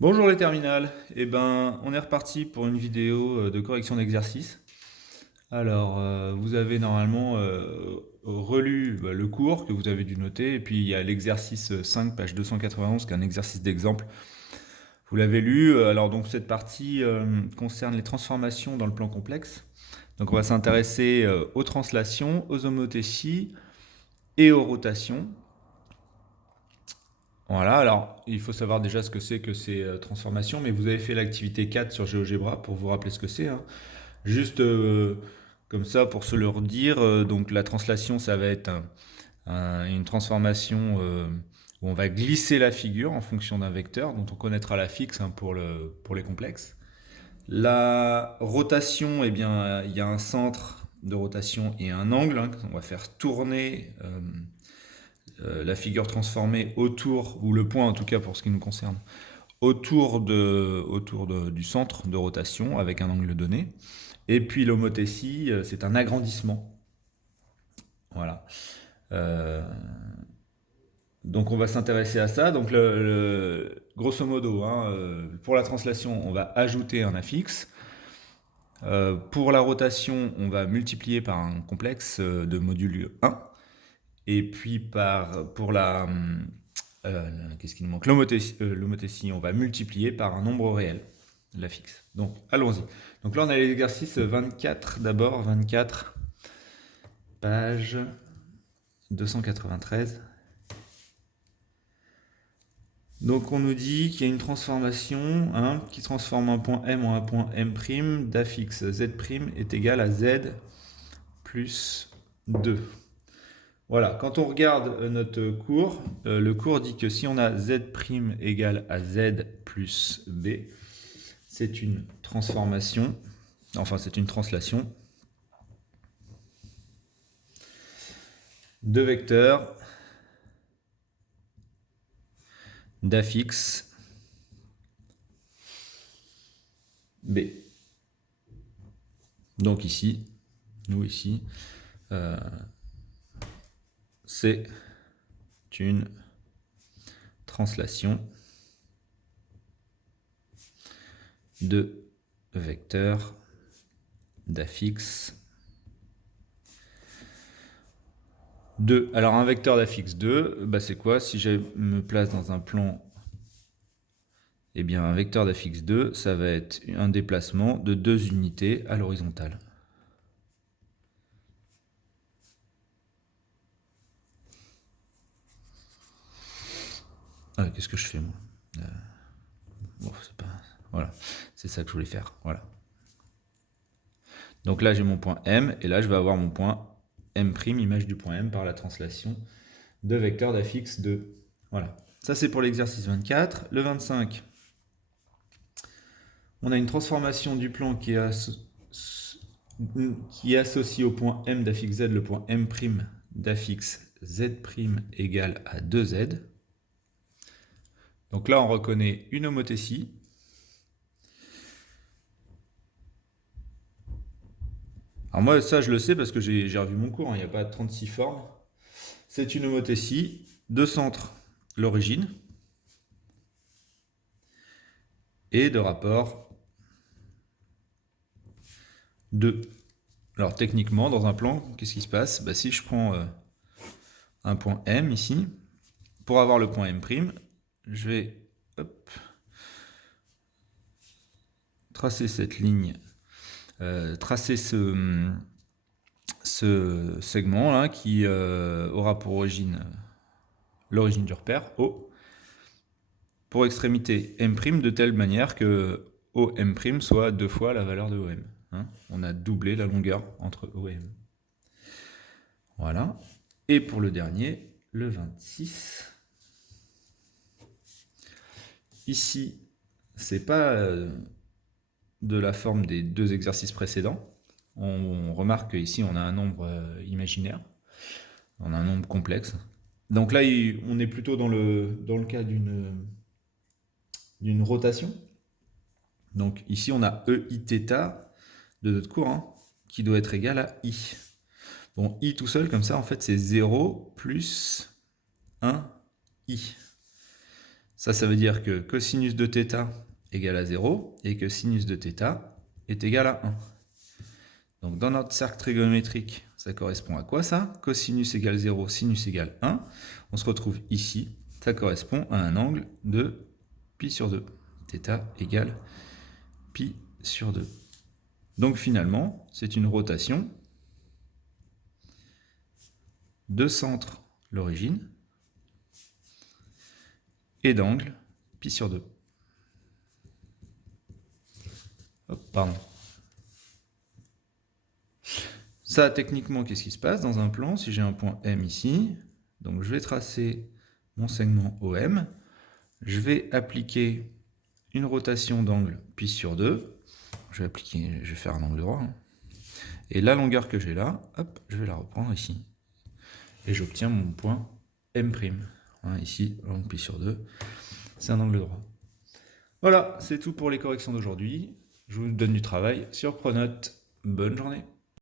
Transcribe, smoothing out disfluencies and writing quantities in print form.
Bonjour les terminales, on est reparti pour une vidéo de correction d'exercice. Alors, vous avez normalement relu le cours que vous avez dû noter, et puis il y a l'exercice 5, page 291, qui est un exercice d'exemple. Vous l'avez lu, alors donc cette partie concerne les transformations dans le plan complexe. Donc on va s'intéresser aux translations, aux homothéties et aux rotations. Voilà, alors il faut savoir déjà ce que c'est que ces transformations, mais vous avez fait l'activité 4 sur GeoGebra pour vous rappeler ce que c'est, hein. Juste comme ça pour se le redire, donc la translation ça va être une transformation où on va glisser la figure en fonction d'un vecteur dont on connaîtra la fixe, hein, pour les complexes. La rotation, eh bien, il y a un centre de rotation et un angle, hein. On va faire tourner la figure transformée autour, ou le point en tout cas pour ce qui nous concerne, du centre de rotation avec un angle donné. Et puis l'homothétie, c'est un agrandissement. Voilà. Euh, donc on va s'intéresser à ça. Donc grosso modo, hein, pour la translation, on va ajouter un affixe. Pour la rotation, on va multiplier par un complexe de module 1. Et puis pour qu'est-ce qui nous manque, l'homothétie, on va multiplier par un nombre réel, l'affixe. Donc allons-y. Donc là on a l'exercice 24 d'abord, 24, page 293. Donc on nous dit qu'il y a une transformation, hein, qui transforme un point M en un point M', d'affixe Z' est égal à Z plus 2. Voilà, quand on regarde notre cours, le cours dit que si on a Z' égale à Z plus B, c'est une transformation, enfin c'est une translation de vecteurs d'affixe B. Donc ici, c'est une translation de vecteurs d'affixe 2. Alors un vecteur d'affixe 2, c'est quoi? Si je me place dans un plan, eh bien un vecteur d'affixe 2, ça va être un déplacement de 2 unités à l'horizontale. Ah, qu'est-ce que je fais moi? Bon, c'est pas... Voilà, c'est ça que je voulais faire. Voilà. Donc là j'ai mon point M, et là je vais avoir mon point M', image du point M par la translation de vecteur d'affixe 2. Voilà. Ça c'est pour l'exercice 24. Le 25, on a une transformation du plan qui est associé au point M d'affixe Z, le point M' d'affixe Z' égale à 2Z. Donc là on reconnaît une homothétie. Alors moi ça je le sais parce que j'ai revu mon cours, hein, il n'y a pas 36 formes. C'est une homothétie de centre l'origine et de rapport 2. Alors techniquement, dans un plan, qu'est-ce qui se passe? Si je prends un point M ici, pour avoir le point M', je vais tracer cette ligne, tracer ce segment là qui aura pour origine l'origine du repère O, pour extrémité M' de telle manière que OM' soit 2 fois la valeur de OM. Hein, on a doublé la longueur entre O et M. Voilà. Et pour le dernier, le 26, ici, c'est pas de la forme des deux exercices précédents. On remarque qu'ici, on a un nombre imaginaire, on a un nombre complexe. Donc là, on est plutôt dans le cas d'une rotation. Donc ici, on a EIθ de notre cours, hein, qui doit être égal à I. Bon, I tout seul, comme ça, en fait, c'est 0 plus 1 I. Ça veut dire que cosinus de θ égale à 0 et que sinus de θ est égal à 1. Donc dans notre cercle trigonométrique, ça correspond à quoi ça? Cosinus égale 0, sinus égale 1. On se retrouve ici, ça correspond à un angle de pi sur 2. θ égale pi sur 2. Donc finalement, c'est une rotation de centre l'origine et d'angle pi sur 2. Hop, pardon. Ça, techniquement, qu'est-ce qui se passe dans un plan? Si j'ai un point M ici, donc je vais tracer mon segment OM, je vais appliquer une rotation d'angle pi sur 2, je vais faire un angle droit, et la longueur que j'ai là, hop, je vais la reprendre ici, et j'obtiens mon point M'. Ici, l'angle pi sur 2, c'est un angle droit. Voilà, c'est tout pour les corrections d'aujourd'hui. Je vous donne du travail sur Pronote. Bonne journée.